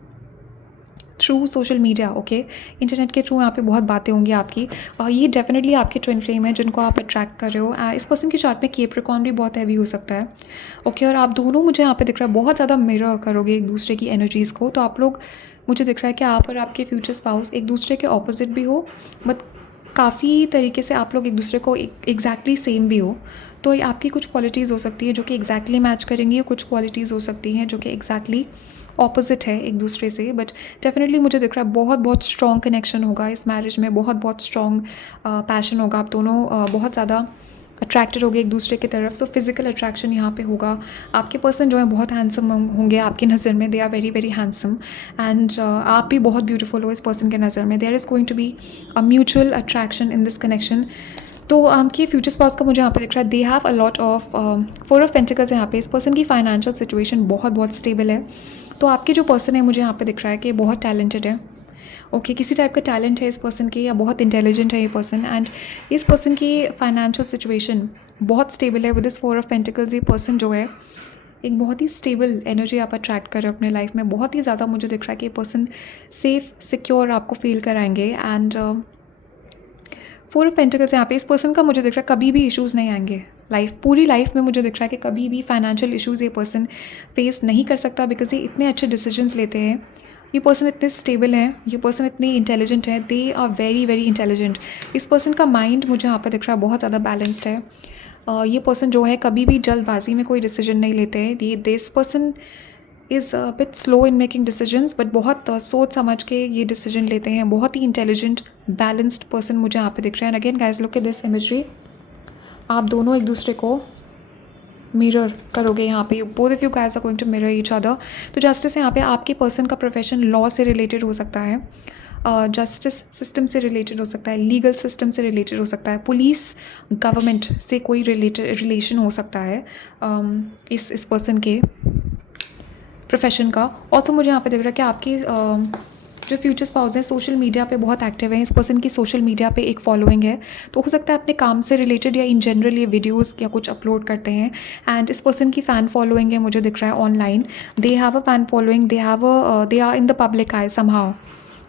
through social media. Okay, internet के थ्रू यहाँ पे बहुत बातें होंगी आपकी। ये डेफिनेटली आपके ट्विन फ्लेम है जिनको आप अट्रैक्ट कर रहे हो। इस पर्सन की चार्ट में कैप्रिकॉर्न भी बहुत हैवी हो सकता है। ओके, और आप दोनों मुझे यहाँ पे दिख रहा है बहुत ज़्यादा मिरर करोगे एक दूसरे की एनर्जीज़ को। तो आप लोग, मुझे दिख रहा है कि आप और आपके फ्यूचर स्पाउस एक दूसरे के ऑपोजिट भी हो, बट काफ़ी तरीके से आप लोग एक दूसरे को एग्जैक्टली सेम भी हो। तो ये आपकी कुछ क्वालिटीज़ हो सकती है जो कि एग्जैक्टली मैच करेंगी, कुछ क्वालिटीज़ हो सकती हैं जो कि एग्जैक्टली ऑपोजिट है एक दूसरे से। बट डेफिनेटली मुझे दिख रहा है बहुत बहुत स्ट्रॉन्ग कनेक्शन होगा इस मैरिज में, बहुत बहुत स्ट्रॉन्ग पैशन होगा। आप दोनों बहुत ज़्यादा अट्रैक्टेड होगे एक दूसरे की तरफ। सो फिजिकल अट्रैक्शन यहाँ पे होगा। आपके पर्सन जो है बहुत हैंडसम होंगे आपकी नज़र में, they are very very handsome. And आप भी बहुत ब्यूटीफुल हो इस पर्सन के नज़र में। There is going to be a mutual attraction in this connection. तो आपके फ्यूचर स्पाउस का मुझे यहाँ पे दिख रहा है दे have a lot of 4 of pentacles है यहाँ पे। इस पर्सन की फाइनेंशियल सिचुएशन बहुत बहुत स्टेबल है। तो आपके जो पर्सन है मुझे यहाँ पे दिख रहा है कि बहुत टैलेंटेड है। ओके, किसी टाइप का टैलेंट है इस पर्सन के, या बहुत इंटेलिजेंट है ये पर्सन। एंड इस पर्सन की फाइनेंशियल सिचुएशन बहुत स्टेबल है। विद दिस 4 ऑफ पेंटिकल्स ये पर्सन जो है एक बहुत ही स्टेबल एनर्जी आप अट्रैक्ट कर रहे हो अपने लाइफ में। बहुत ही ज़्यादा मुझे दिख रहा है कि ये पर्सन सेफ सिक्योर आपको फील कराएंगे। एंड 4 ऑफ पेंटिकल्स यहाँ पे इस पर्सन का मुझे दिख रहा है कभी भी इश्यूज़ नहीं आएंगे पूरी लाइफ में। मुझे दिख रहा है कि कभी भी फाइनेंशियल इश्यूज़ ये पर्सन फेस नहीं कर सकता, बिकॉज ये इतने अच्छे डिसीजंस लेते हैं। ये पर्सन इतने स्टेबल हैं, ये पर्सन इतने इंटेलिजेंट है, they are very very intelligent. इस पर्सन का माइंड मुझे यहाँ पर दिख रहा है बहुत ज़्यादा बैलेंस्ड है। ये पर्सन जो है कभी भी जल्दबाजी में कोई डिसीजन नहीं लेते हैं. ये this person is bit slow in making decisions, but बहुत सोच समझ के ये डिसीजन लेते हैं. बहुत ही इंटेलिजेंट बैलेंस्ड पर्सन मुझे यहाँ पे दिख रहा है. And again guys look at this imagery. आप दोनों एक दूसरे को मिरर करोगे यहाँ पे. Both of you guys are going to mirror each other. तो जस्टिस यहाँ पे आपके पर्सन का प्रोफेशन लॉ से रिलेटेड हो सकता है, जस्टिस सिस्टम से रिलेटेड हो सकता है, लीगल सिस्टम से रिलेटेड हो सकता है, पुलिस गवर्नमेंट से कोई रिलेशन हो सकता है इस पर्सन के प्रोफेशन का. ऑल्सो मुझे यहाँ पे दिख रहा है कि आपकी जो फ्यूचर स्पाउस हैं सोशल मीडिया पे बहुत एक्टिव हैं. इस पर्सन की सोशल मीडिया पे एक फॉलोइंग है, तो हो सकता है अपने काम से रिलेटेड या इन जनरल ये वीडियोस या कुछ अपलोड करते हैं. एंड इस पर्सन की फ़ैन फॉलोइंग है मुझे दिख रहा है online. They have a fan following, they are in the public eye somehow.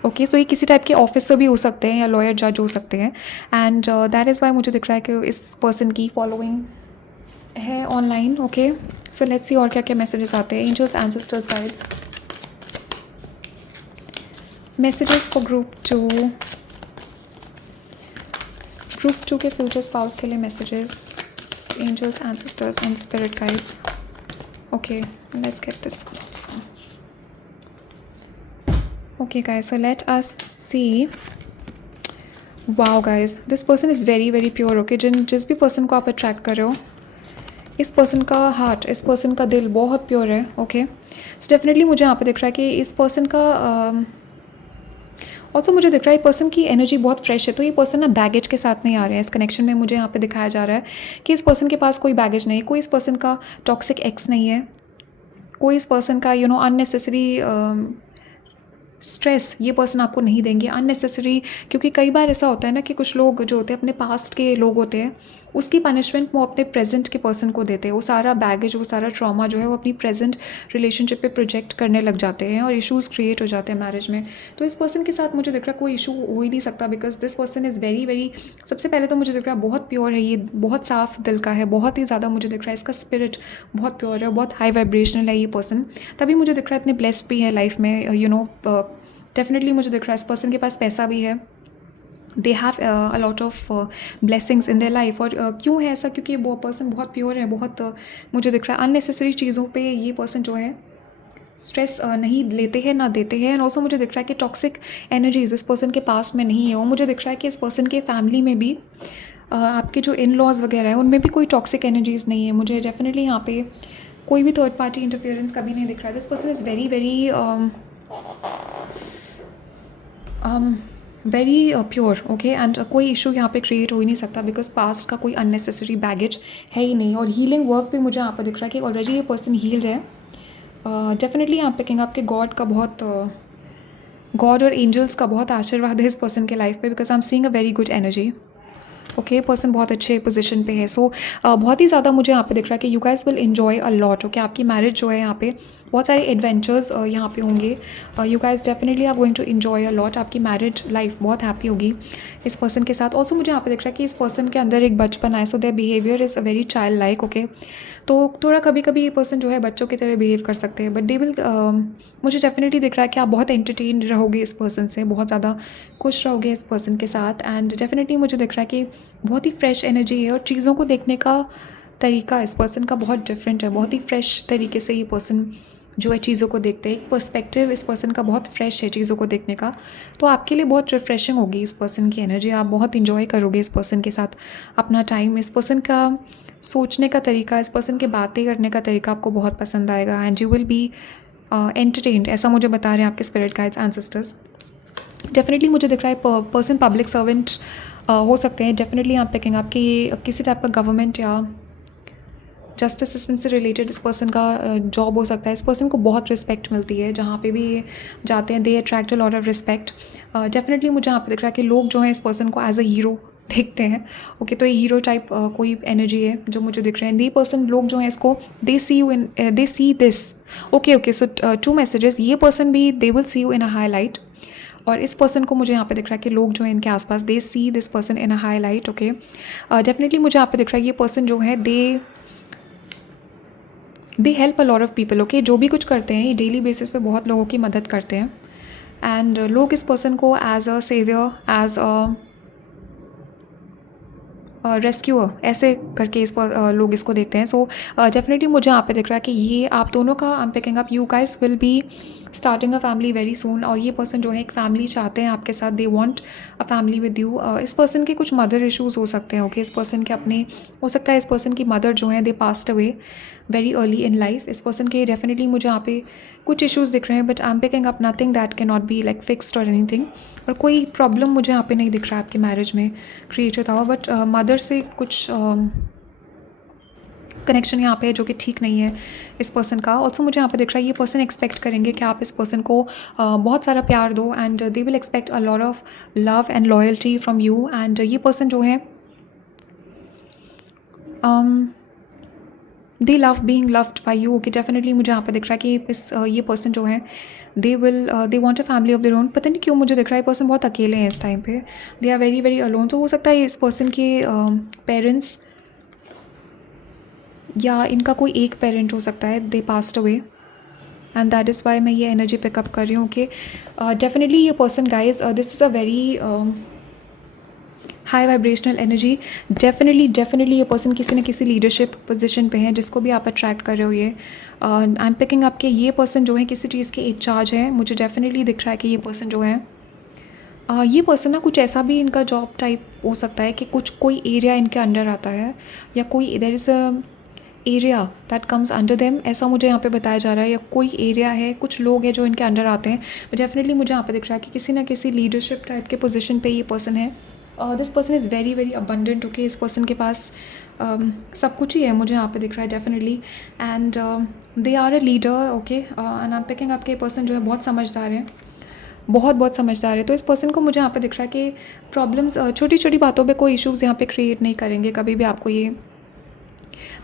Okay, so ये किसी टाइप के ऑफिसर भी हो सकते हैं या लॉयर जज हो सकते हैं. एंड दैट इज़ वाई मुझे दिख रहा है कि इस पर्सन की फॉलोइंग है online. Okay, so let's see और क्या क्या मैसेजेस आते हैं. Angels, ancestors, guides, messages for group 2 के फ्यूचर स्पाउस के लिए messages. Angels, ancestors and spirit guides. Okay, let's get this also. Okay guys, so let us see. Wow guys, this person is very very pure. Okay, जिस भी person को आप attract कर रहे हो, इस पर्सन का हार्ट, इस पर्सन का दिल बहुत प्योर है. ओके, सो डेफिनेटली मुझे यहाँ पे दिख रहा है कि इस पर्सन का ऑल्सो मुझे दिख रहा है पर्सन की एनर्जी बहुत फ्रेश है. तो ये पर्सन ना बैगेज के साथ नहीं आ रहे हैं. इस कनेक्शन में मुझे यहाँ पे दिखाया जा रहा है कि इस पर्सन के पास कोई बैगेज नहीं है, कोई इस पर्सन का टॉक्सिक एक्स नहीं है, कोई इस पर्सन का अननेसेसरी स्ट्रेस ये पर्सन आपको नहीं देंगे अननेसेसरी. क्योंकि कई बार ऐसा होता है ना कि कुछ लोग जो होते हैं अपने पास्ट के लोग होते हैं, उसकी पनिशमेंट वो अपने प्रेजेंट के पर्सन को देते हैं. वो सारा बैगेज, वो सारा ट्रॉमा जो है वो अपनी प्रेजेंट रिलेशनशिप पे प्रोजेक्ट करने लग जाते हैं और इश्यूज़ क्रिएट हो जाते हैं मैरिज में. तो इस पर्सन के साथ मुझे दिख रहा है कोई इशू हो ही नहीं सकता, because this person is very very, सबसे पहले तो मुझे दिख रहा है बहुत प्योर है, ये बहुत साफ दिल का है, बहुत ही ज़्यादा मुझे दिख रहा है इसका स्पिरिट बहुत प्योर है, बहुत हाई वाइब्रेशनल है ये पर्सन. तभी मुझे दिख रहा है इतने ब्लेस्ड भी है लाइफ में. डेफिनेटली मुझे दिख रहा है इस पर्सन के पास पैसा भी है. दे have a lot of blessings in their life. और क्यों है ऐसा? क्योंकि वो पर्सन बहुत प्योर है, बहुत मुझे दिख रहा है अननेसेसरी चीज़ों पे ये पर्सन जो है स्ट्रेस नहीं लेते हैं ना देते हैं. एंड ऑल्सो मुझे दिख रहा है कि टॉक्सिक एनर्जीज इस पर्सन के पास में नहीं है. और मुझे दिख रहा है कि इस पर्सन के फैमिली में भी आपके जो इन लॉज वगैरह है उनमें भी कोई टॉक्सिक एनर्जीज नहीं है. मुझे डेफिनेटली यहाँ पे कोई भी थर्ड पार्टी इंटरफेरेंस कभी नहीं दिख रहा है. This person is very very very pure. Okay, and कोई इशू यहाँ पे क्रिएट हो ही नहीं सकता, बिकॉज पास्ट का कोई अननेसेसरी बैगेज है ही नहीं. और हीलिंग वर्क भी मुझे यहाँ पर दिख रहा है कि ऑलरेडी ये पर्सन हील्ड है. डेफिनेटली यहाँ पे कहेंगे आपके गॉड का बहुत गॉड और एंजल्स का बहुत आशीर्वाद है इस पर्सन के लाइफ पे, because I am seeing a very good energy. Okay, person बहुत अच्छे पोजीशन पे है. सो बहुत ही ज़्यादा मुझे यहाँ पे दिख रहा है कि you guys will enjoy a lot. Okay, आपकी मैरिज जो है यहाँ पे बहुत सारे एडवेंचर्स यहाँ पे होंगे. You guys definitely are going to enjoy a lot. आपकी मैरिज लाइफ बहुत हैप्पी होगी इस पर्सन के साथ. ऑल्सो मुझे यहाँ पे दिख रहा है कि इस पर्सन के अंदर एक बचपन है. So their behaviour is a very child like. Okay, तो थोड़ा कभी कभी ये पर्सन जो है बच्चों की तरह बिहेव कर सकते हैं, बट दे विल मुझे डेफिनेटली दिख रहा है कि आप बहुत एंटरटेन रहोगे इस पर्सन से, बहुत ज़्यादा खुश रहोगे इस पर्सन के साथ. एंड डेफिनेटली मुझे दिख रहा है कि बहुत ही फ्रेश एनर्जी है और चीज़ों को देखने का तरीका इस पर्सन का बहुत डिफरेंट है. बहुत ही फ्रेश तरीके से ये पर्सन जो है चीज़ों को देखते हैं. एक पर्सपेक्टिव इस पर्सन का बहुत फ्रेश है चीज़ों को देखने का. तो आपके लिए बहुत रिफ्रेशिंग होगी इस पर्सन की एनर्जी. आप बहुत इंजॉय करोगे इस पर्सन के साथ अपना टाइम. इस पर्सन का सोचने का तरीका, इस पर्सन के बातें करने का तरीका आपको बहुत पसंद आएगा. And you will be entertained, ऐसा मुझे बता रहे हैं आपके स्पिरिट गाइड्स एंसेस्टर्स. डेफिनेटली मुझे दिख रहा है पर्सन पब्लिक सर्वेंट हो सकते हैं. डेफिनेटली यहाँ पे कहेंगे आपकी किसी टाइप का गवर्नमेंट या जस्टिस सिस्टम से रिलेटेड इस पर्सन का जॉब हो सकता है. इस पर्सन को बहुत रिस्पेक्ट मिलती है जहाँ पे भी ये जाते हैं. They attract a lot of respect. Definitely मुझे यहाँ पे दिख रहा है कि लोग जो हैं इस पर्सन को एज अ हीरो देखते हैं. ओके, तो ये हीरो टाइप कोई एनर्जी है जो मुझे दिख रहे हैं. ये पर्सन लोग जो हैं इसको they see you in, they see this. Okay, so 2 messages. ये पर्सन भी they will see you in a highlight. और इस पर्सन को मुझे यहाँ पे दिख रहा है कि लोग जो हैं इनके आसपास they see this person in a highlight. Okay, definitely मुझे यहाँ पे दिख रहा है ये पर्सन जो है they help a lot of people. Okay, जो भी कुछ करते हैं ये डेली बेसिस पे बहुत लोगों की मदद करते हैं. एंड लोग इस पर्सन को as a saviour, as a rescuer ऐसे करके लोग इसको देखते हैं. सो डेफिनेटली मुझे यहाँ पे दिख रहा है कि ये आप दोनों का आई am picking up, you guys will be starting a family very soon. और ये पर्सन जो है एक फैमिली चाहते हैं आपके साथ, they want a family with you. इस पर्सन के कुछ मदर इश्यूज़ हो सकते हैं. ओके, इस पर्सन के अपने हो सकता है इस पर्सन की मदर जो है they passed away very early in life. इस पर्सन के डेफिनेटली मुझे यहाँ पे कुछ इश्यूज़ दिख रहे हैं, but I am picking up nothing that can not be like fixed और एनीथिंग. और कोई प्रॉब्लम मुझे यहाँ पे नहीं दिख रहा है आपकी मैरिज में क्रिएट होता हुआ, बट मदर से कुछ कनेक्शन यहाँ पे है जो कि ठीक नहीं है इस पर्सन का. ऑल्सो मुझे यहाँ पे दिख रहा है ये पर्सन एक्सपेक्ट करेंगे कि आप इस पर्सन को बहुत सारा प्यार दो, and they will expect a lot of love and loyalty from you. And ये पर्सन जो है दे love being loved by you. Okay, definitely मुझे यहाँ पे दिख रहा है कि ये पर्सन जो है they want a family of their own. पता नहीं क्यों मुझे दिख रहा है ये पर्सन बहुत अकेले हैं इस टाइम पे. They are very very alone. तो हो सकता है इस पर्सन के पेरेंट्स या इनका कोई एक पेरेंट हो सकता है, they passed away, and that is why मैं ये एनर्जी पिकअप कर रही हूँ. कि डेफिनेटली ये person guys, this is a very high vibrational energy. Definitely ये पर्सन किसी न किसी लीडरशिप पोजीशन पे है जिसको भी आप अट्रैक्ट कर रहे हो. ये आई एम पिकिंग अप कि ये पर्सन जो है किसी चीज़ के इंचार्ज है. मुझे डेफिनेटली दिख रहा है कि ये पर्सन जो है ये पर्सन ना कुछ ऐसा भी इनका जॉब टाइप हो सकता है कि कोई एरिया इनके अंडर आता है, या कोई there is a area that comes under them, ऐसा मुझे यहाँ पे बताया जा रहा है. या कोई एरिया है, कुछ लोग हैं जो इनके अंडर आते हैं. डेफिनेटली मुझे यहाँ पे दिख रहा है कि किसी ना किसी लीडरशिप टाइप के पोजीशन पे ये पर्सन है. This person is very very abundant. Okay, इस पर्सन के पास सब कुछ ही है मुझे यहाँ पे दिख रहा है definitely. And they are a leader. Okay, and I am picking up के पर्सन जो है बहुत समझदार है, बहुत समझदार है. तो इस पर्सन को मुझे यहाँ पे दिख रहा है कि प्रॉब्लम्स छोटी छोटी बातों पे कोई इश्यूज़ यहाँ पे क्रिएट नहीं करेंगे, कभी भी आपको ये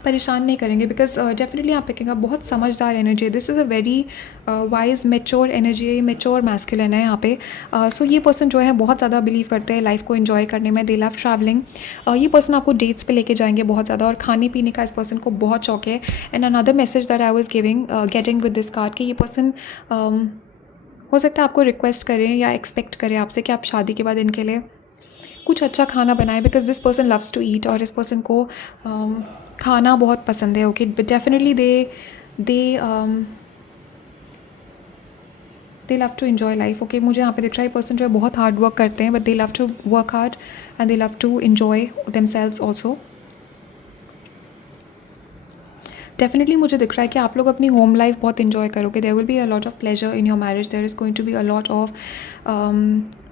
परेशान नहीं करेंगे. बिकॉज डेफिनेटली आप पिकिंग अप बहुत समझदार एनर्जी है. This is a very wise mature energy, mature masculine है यहाँ पे. सो ये पर्सन जो है बहुत ज़्यादा बिलीव करते हैं लाइफ को एंजॉय करने में. दे लव ट्रैवलिंग. ये पर्सन आपको डेट्स पे लेके जाएंगे बहुत ज़्यादा, और खाने पीने का इस पर्सन को बहुत शौक है. And another message that I was getting with this card कि ये पर्सन हो सकता है आपको रिक्वेस्ट करें या एक्सपेक्ट करें आपसे कि आप शादी के बाद इनके लिए कुछ अच्छा खाना बनाएं. Because this person loves to eat, और इस पर्सन को खाना बहुत पसंद है. Okay, but definitely they love to enjoy life. Okay, मुझे यहाँ पे दिख रहा है ये पर्सन जो है बहुत हार्ड वर्क करते हैं, but they love to work hard and they love to enjoy themselves also. Definitely मुझे दिख रहा है कि आप लोग अपनी होम लाइफ बहुत इन्जॉय करोगे. There will be a lot of pleasure in your marriage. There is going to be a lot of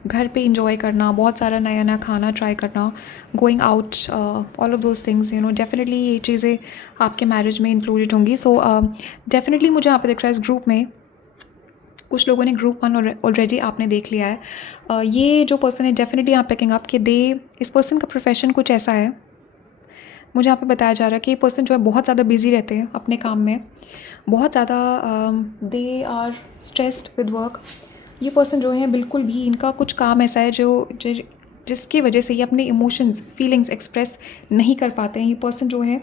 घर पे इंजॉय करना, बहुत सारा नया नया खाना ट्राई करना, going out, all of those things. You know, definitely ये चीज़ें आपके मैरिज में इंक्लूडेड होंगी. सो डेफिनेटली मुझे यहाँ पे दिख रहा है इस ग्रुप में कुछ लोगों ने ग्रुप 1 ऑलरेडी आपने देख लिया है. ये जो पर्सन है डेफिनेटली यहाँ पिकिंग अप कि इस पर्सन का प्रोफेशन कुछ ऐसा है. मुझे यहाँ पे बताया जा रहा है कि ये पर्सन जो है बहुत ज़्यादा बिजी रहते हैं अपने काम में, बहुत ज़्यादा they are stressed with work. ये पर्सन जो है बिल्कुल भी, इनका कुछ काम ऐसा है जिसकी वजह से ये अपने इमोशंस फीलिंग्स एक्सप्रेस नहीं कर पाते हैं. ये पर्सन जो है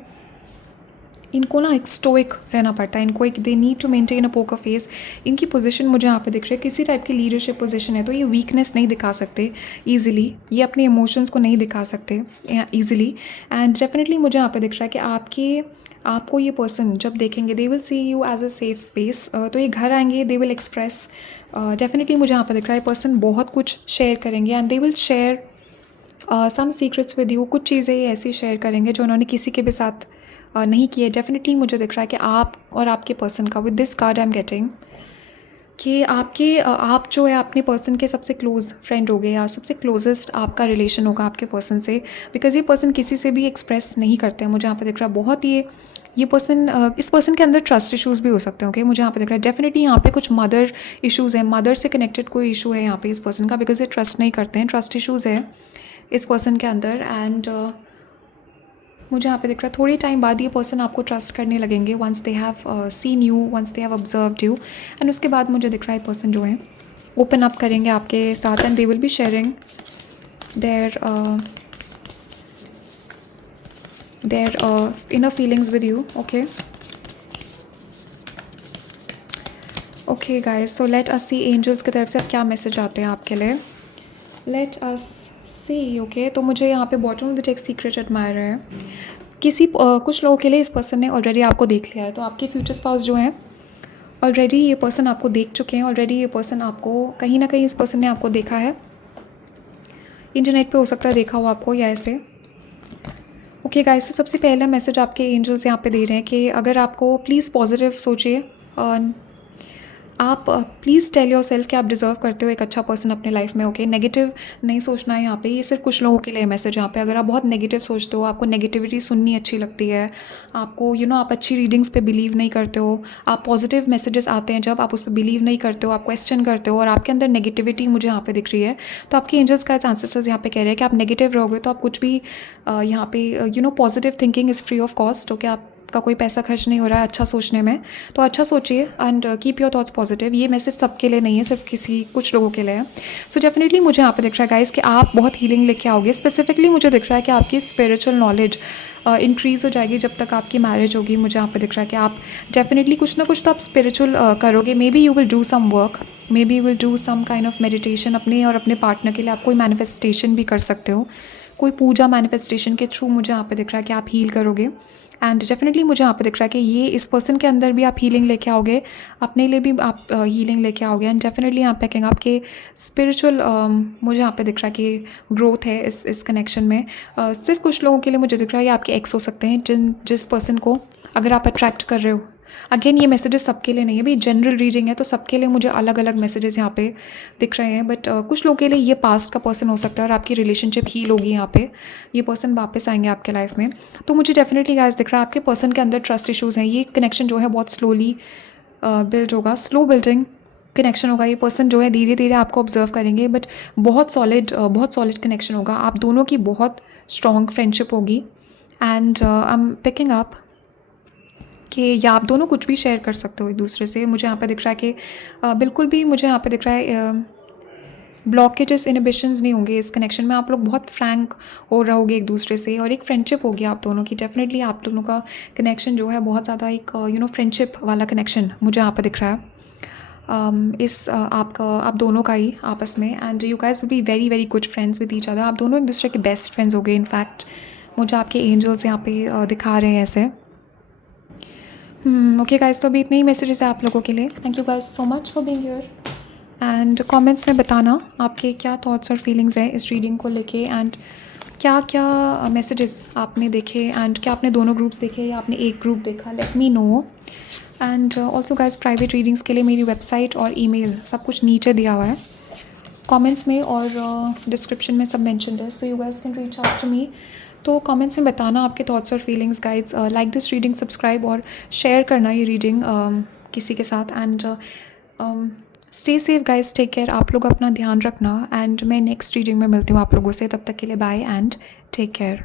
इनको ना एक स्टोइक रहना पड़ता है. इनको एक they need to maintain a poker face. इनकी पोजीशन मुझे यहाँ पे दिख रही है किसी टाइप की लीडरशिप पोजीशन है, तो ये वीकनेस नहीं दिखा सकते ईजिली, ये अपने इमोशंस को नहीं दिखा सकते ईजिली. एंड डेफिनेटली मुझे यहाँ पे दिख रहा है कि आपको ये पर्सन जब देखेंगे they will see you as a safe space. तो ये घर आएंगे, दे विल एक्सप्रेस. डेफिनेटली मुझे यहाँ पे दिख रहा है ये पर्सन बहुत कुछ शेयर करेंगे, and they will share some secrets with you. कुछ चीज़ें ये ऐसी शेयर करेंगे जो उन्होंने किसी के भी साथ नहीं किए. डेफिनेटली मुझे दिख रहा है कि आप और आपके पर्सन का, with this card I am getting कि आप जो है अपने पर्सन के सबसे क्लोज फ्रेंड हो गए, या सबसे क्लोजेस्ट आपका रिलेशन होगा आपके पर्सन से. बिकॉज ये पर्सन किसी से भी एक्सप्रेस नहीं करते हैं. मुझे यहाँ पे दिख रहा है बहुत ये पर्सन, इस पर्सन के अंदर ट्रस्ट इश्यूज़ भी हो सकते हैं. ओके, मुझे यहाँ पे दिख रहा है डेफिनेटली यहाँ पे कुछ मदर इश्यूज़ हैं, मदर से कनेक्टेड कोई इशू है यहाँ पे इस पर्सन का. बिकॉज ये ट्रस्ट नहीं करते हैं, ट्रस्ट इश्यूज़ है इस पर्सन के अंदर. एंड मुझे यहाँ पे दिख रहा है थोड़ी टाइम बाद ये पर्सन आपको ट्रस्ट करने लगेंगे, once they have seen you, once they have observed you. And उसके बाद मुझे दिख रहा है पर्सन जो है ओपन अप करेंगे आपके साथ, and they will be sharing their inner feelings with you. Okay guys, so let us see angels की तरफ से अब क्या मैसेज आते हैं आपके लिए. लेट अस सी ओके, तो मुझे यहाँ पे bottom of the text secret admire है। कुछ लोगों के लिए इस पर्सन ने ऑलरेडी आपको देख लिया है, तो आपके फ्यूचर स्पाउस जो हैं ऑलरेडी ये पर्सन आपको देख चुके हैं। ऑलरेडी ये पर्सन आपको कहीं ना कहीं इस पर्सन ने आपको देखा है, इंटरनेट पे हो सकता है देखा हो आपको या ऐसे। ओके गाइस, तो सबसे पहला मैसेज आपके एंजल्स यहाँ पे दे रहे हैं कि अगर आपको प्लीज़ पॉजिटिव सोचिए, आप प्लीज़ टेल योर सेल्फ कि आप डिज़र्व करते हो एक अच्छा पर्सन अपने लाइफ में। ओके, नेगेटिव नहीं सोचना है यहाँ पे, ये सिर्फ कुछ लोगों के लिए मैसेज यहाँ पे। अगर आप बहुत नेगेटिव सोचते हो, आपको नेगेटिविटी सुननी अच्छी लगती है, आपको आप अच्छी रीडिंग्स पे बिलीव नहीं करते हो, आप पॉजिटिव मैसेजेस आते हैं जब आप उस पर बिलीव नहीं करते हो, आप क्वेश्चन करते हो और आपके अंदर नेगेटिविटी मुझे यहाँ पे दिख रही है, तो आपके एंजल्स का एंसेस्टर्स यहाँ पे कह रहे हैं कि आप नेगेटिव रहोगे तो आप कुछ भी यहाँ पे positive thinking is free of cost. Okay, आप का कोई पैसा खर्च नहीं हो रहा है अच्छा सोचने में, तो अच्छा सोचिए and keep your thoughts positive. ये मैसेज सबके लिए नहीं है, सिर्फ कुछ लोगों के लिए है। सो डेफिनेटली मुझे यहाँ पे दिख रहा है गाइस कि आप बहुत हीलिंग लेके आओगे। स्पेसिफिकली मुझे दिख रहा है कि आपकी स्पिरिचुअल नॉलेज इंक्रीज़ हो जाएगी जब तक आपकी मैरिज होगी। मुझे यहाँ पे दिख रहा है कि आप डेफिनेटली कुछ ना कुछ तो आप स्पिरिचुअल करोगे। Maybe you will do some work, maybe you will do some kind of meditation अपने और अपने पार्टनर के लिए। आप कोई मैनिफेस्टेशन भी कर सकते हो, कोई पूजा मैनिफेस्टेशन के थ्रू मुझे यहाँ पे दिख रहा है कि आप हील करोगे। एंड डेफिनेटली मुझे यहाँ पे दिख रहा है कि ये इस पर्सन के अंदर भी आप हीलिंग लेके आओगे, अपने लिए भी आप हीलिंग लेके आओगे। एंड डेफिनेटली यहाँ पे कहेंगे आपके स्पिरिचुअल मुझे यहाँ पे दिख रहा है कि ग्रोथ है इस कनेक्शन में। सिर्फ कुछ लोगों के लिए मुझे दिख रहा है ये आपके एक्स हो सकते हैं, जिस पर्सन को अगर आप अट्रैक्ट कर रहे हो। अगेन ये मैसेजेस सबके लिए नहीं है भाई, जनरल रीडिंग है तो सबके लिए मुझे अलग अलग मैसेजेस यहाँ पे दिख रहे हैं। बट कुछ लोगों के लिए ये पास्ट का पर्सन हो सकता है और आपकी रिलेशनशिप हील होगी यहाँ पे, ये पर्सन वापस आएंगे आपके लाइफ में। तो मुझे डेफिनेटली गाइस दिख रहा है आपके पर्सन के अंदर ट्रस्ट इशूज़ हैं। ये कनेक्शन जो है बहुत स्लोली बिल्ड होगा, स्लो बिल्डिंग कनेक्शन होगा। ये पर्सन जो है धीरे धीरे आपको ऑब्जर्व करेंगे, बट बहुत सॉलिड कनेक्शन होगा। आप दोनों की बहुत स्ट्रॉन्ग फ्रेंडशिप होगी। And I am picking up कि या आप दोनों कुछ भी शेयर कर सकते हो एक दूसरे से। मुझे यहाँ पे दिख रहा है कि बिल्कुल भी मुझे यहाँ पे दिख रहा है ब्लॉकेजेस इनहिबिशंस नहीं होंगे इस कनेक्शन में। आप लोग बहुत फ्रैंक हो रहोगे एक दूसरे से और एक फ्रेंडशिप होगी आप दोनों की। डेफिनेटली आप दोनों का कनेक्शन जो है बहुत ज़्यादा एक फ्रेंडशिप वाला कनेक्शन मुझे यहाँ पे दिख रहा है। आप दोनों का ही आपस में। And you guys will be very very good friends with each other. आप दोनों एक दूसरे के बेस्ट फ्रेंड्स हो गए। इनफैक्ट मुझे आपके एंजल्स यहाँ पे दिखा रहे हैं ऐसे। ओके गाइस, तो अभी इतने ही मैसेजेस है आप लोगों के लिए। Thank you guys so much for being here. And comments में बताना आपके क्या थॉट्स और फीलिंग्स हैं इस रीडिंग को लेके, एंड क्या क्या मैसेजेस आपने देखे, एंड क्या आपने दोनों ग्रुप्स देखे या आपने एक ग्रुप देखा। Late me no. And also guys, private readings के लिए मेरी वेबसाइट और ईमेल सब कुछ नीचे दिया हुआ है कमेंट्स में और डिस्क्रिप्शन में सब मेंशन्ड है, so you guys can reach out to me. तो कमेंट्स में बताना आपके थॉट्स और feelings guides. Like this reading, subscribe और शेयर करना ये रीडिंग किसी के साथ। And stay safe guys, take care. आप लोग अपना ध्यान रखना एंड मैं नेक्स्ट रीडिंग में मिलती हूँ आप लोगों से। तब तक के लिए बाय एंड टेक केयर।